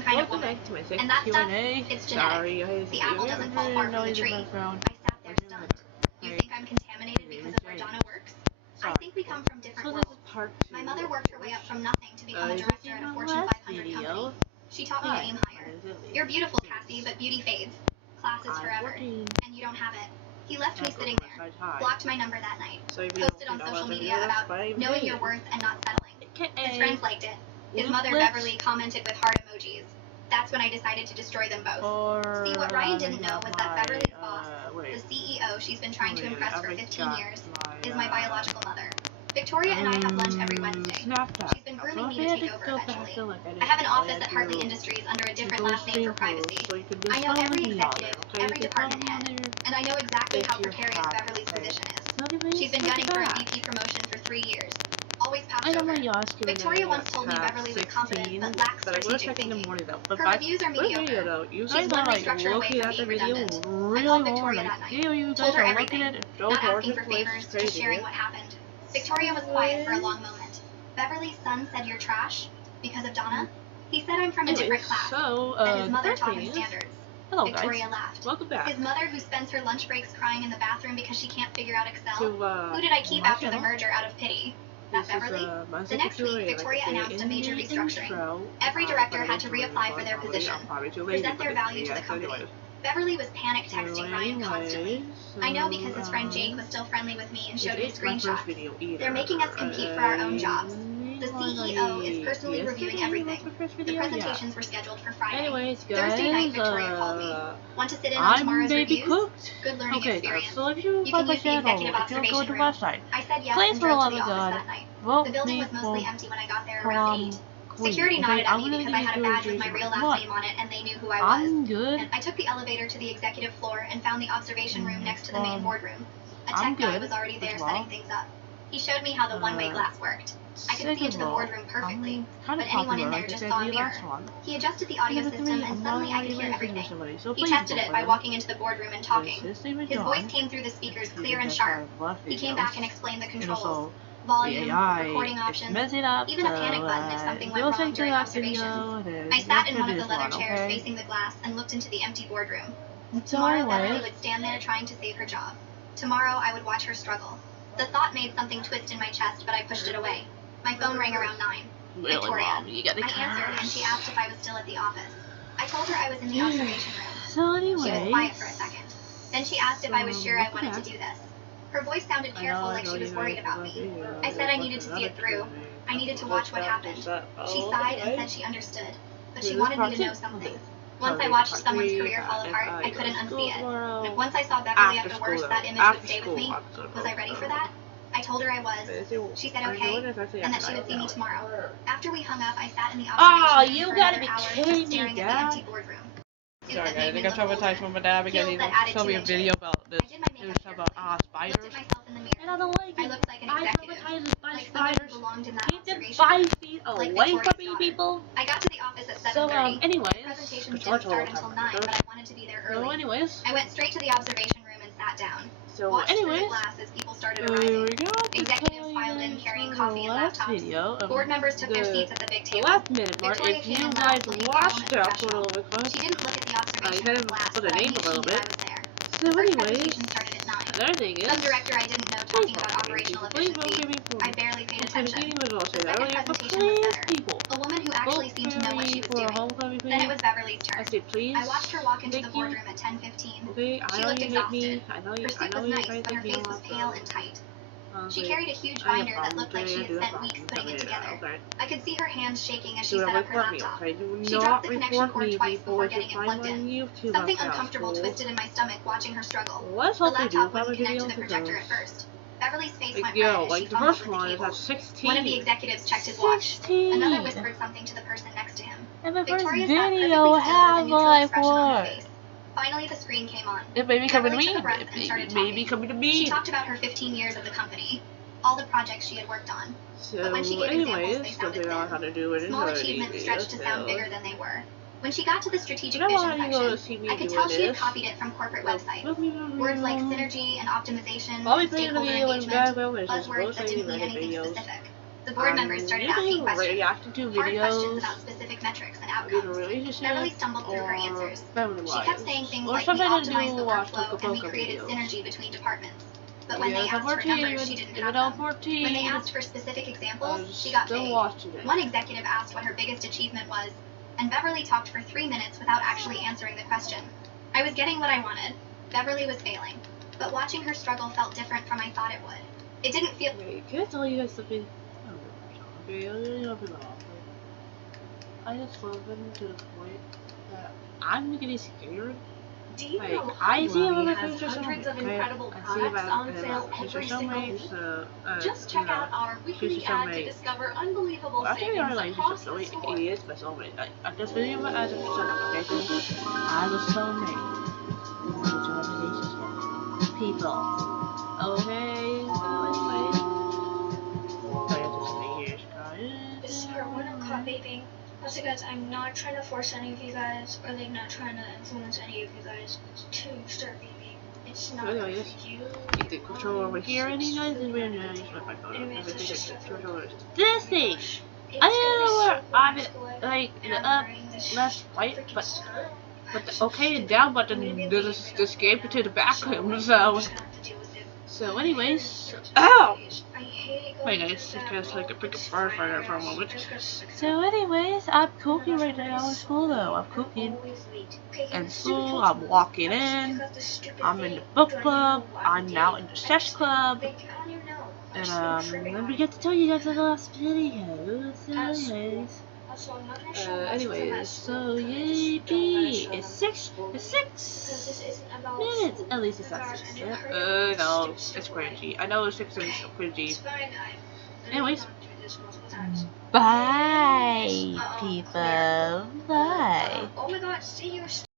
same kind of woman. And that stuff, it's genetic. The apple doesn't fall far from the tree. I sat there stunned. You think I'm contaminated because of where Donna works? I think we come from different worlds. My mother worked her way up from nothing to become a director at a Fortune 500 company. She taught me to aim higher. You're beautiful, Cassie, but beauty fades. Class is forever. And you don't have it. He left me sitting there, blocked my number that night, posted on social media about knowing your worth and not settling. His friends liked it. His mother, Beverly, commented with heart emojis. That's when I decided to destroy them both. See, what Ryan didn't know was that Beverly's boss, the CEO she's been trying to impress for 15 years, is my biological mother. Victoria and I have lunch every Wednesday. She's been grooming me to take over eventually. I have an office at Hartley Industries under a different last name for privacy. I know every executive, every department head, and I know exactly how precarious Beverly's position is. She's been gunning for a VP promotion for 3 years. Always passed over. Victoria once told me Beverly was competent but lacks strategic thinking. Her reviews are mediocre. She's one restructured away from being redundant. I called Victoria that night. Told her everything. Not asking for favors, just sharing what happened. Victoria was quiet for a long moment. Beverly's son said you're trash because of Donna. He said I'm from a different class. That his mother taught him standards. Hello, Victoria guys. laughed. Welcome back. His mother, who spends her lunch breaks crying in the bathroom because she can't figure out Excel. Who did I keep after the merger out of pity? That Beverly? The next week, Victoria announced a major restructuring. Every director had to reapply for their position, present their value to the company. Beverly was panic texting Ryan constantly. I know because his friend Jake was still friendly with me and showed me screenshots. They're making us compete for our own jobs. The CEO is personally reviewing everything. The presentations were scheduled for Friday. Anyways, guys, Thursday night, Victoria called me. Want to sit in on tomorrow's reviews? Good learning experience. So if you You can use the channel, executive if you go observation to the room. website, I said yes please and for the drove love to the of office God, that night. vote The building me was mostly for empty when I got there around 8. Queen. Security nodded at me I'm because gonna I had a give you badge with my a real reason. last name on it and they knew who I was. I'm good. And I took the elevator to the executive floor and found the observation room next to the main boardroom. A I'm tech guy good was already there as well. setting things up. He showed me how the one-way glass worked. I could see into the boardroom perfectly, but anyone in there just saw a mirror. He adjusted the audio system and suddenly I could hear everything. He tested it by walking into the boardroom and talking. His voice came through the speakers clear and sharp. He came back and explained the controls. Volume, recording options, even a panic button if something went wrong during observation. I sat in one of the leather chairs facing the glass and looked into the empty boardroom. Tomorrow Beverly would stand there trying to save her job. Tomorrow I would watch her struggle. The thought made something twist in my chest, but I pushed it away. My phone rang around 9. Really, Victoria. Mom, you gotta I answered and she asked if I was still at the office. I told her I was in the observation room. So anyway, She was quiet for a second. Then she asked if I was sure I wanted to do this. Her voice sounded careful, like she was worried about me. I said I needed to see it through. I needed to watch what happened. She sighed and said she understood, but she wanted me to know something. Once I watched someone's career fall apart, I couldn't unsee it. Once I saw Beverly at the worst, that image would stay with me. Was I ready for that? I told her I was. She said okay, and that she would see me tomorrow. After we hung up, I sat in the observation room for another hour, just staring at the empty boardroom. sorry guys, I got traumatized from my dad because he showed me a video about this. It was about spiders. And I don't like it. I looked like an executive, traumatized by like someone spiders. who belonged in that Keep them observation 5 feet like away from Victoria's me, daughter. people. I got to the office at So 7:30. anyways, Presentations didn't start until 9, but I wanted to be there early. I went straight to the observation room and sat down. Watched through the glass as people started arriving. Executives filed in carrying coffee and laptops. Board members took their seats at the big table. Victoria If came you in guys last, looking watched calm and that for a professional. little bit, She didn't look at the observation gotta room glass, put a but I name knew a she little knew I bit. was there. So The first anyways, presentation started at 9. another thing is, Some director I didn't know talking about operational efficiency. I barely paid attention. The second presentation was better. A woman who actually seemed to know what she was doing. Then it was Beverly's turn. I watched her walk into the boardroom at 10:15. Okay, She looked exhausted. Her suit was nice, but her face was pale and tight. She carried a huge binder that looked like she had spent weeks putting it together. I could see her hands shaking as she set up her laptop. She dropped the connection cord twice before getting it plugged in. Something uncomfortable twisted in my stomach watching her struggle. The laptop wouldn't connect to the projector at first. Beverly's face went red as she fumbled with the cable. One of the executives checked his watch. Another whispered something to the person next to him. And my first Victoria sat perfectly video still with a has neutral like expression on her what? face. Finally, the screen came on. It may be coming to Beverly me. took a breath and started It may be talking. coming to She me. talked about her 15 years at the company, all the projects she had worked on. So But when she gave examples, they anyways, sounded something on how to do it in Small her achievements video, stretched to sound bigger than they were. When she got to the strategic You know vision how you go to section, see me I could doing tell she had this? copied it from corporate websites. Words like synergy and optimization I'll be and playing the stakeholder video engagement, and buzzwords that didn't mean anything videos. specific. The board members started asking questions. Reacting to Hard questions videos. about specific metrics and outcomes. Beverly stumbled through her answers. She kept saying things like, we optimized the workflow and we created synergy between departments. But when they asked for numbers, she didn't have them. When they asked for specific examples, she got vague. One executive asked what her biggest achievement was, and Beverly talked for 3 minutes without actually answering the question. I was getting what I wanted. Beverly was failing. But watching her struggle felt different from I thought it would. It didn't feel— Wait, can I tell you guys something? I just love them to the point that I'm getting scared. Do you Like, know I see Honey other has pictures hundreds of okay, incredible I see products about on sale every single week? Just check out our weekly ad to discover unbelievable savings across the store. Idiots, my soulmate. Like, this video as a okay? I'm a soulmate. Relationship. People. Okay? This year, when I'm caught vaping, also guys, I'm not trying to force any of you guys, or like not trying to influence any of you guys to start vaping. It's not good for you. Get the control over here, and you guys is weird. My phone. Anyways, it's just this thing! I don't know where I'm like the left, right, but the okay and down button does escape to the back room, so anyways, ow! Wait guys, just kind of take a pick a bar fighter for a moment. So anyways, I'm cooking right now in school though. I'm cooking in school, I'm walking in, I'm in the book club, I'm now in the sesh club, and let me get to tell you guys in the last video. So anyways, so yay, it's 6 minutes, at least it's not 6. No, it's cringy. I know 6 is cringy. Anyways, bye, people, bye. Oh my god, see you.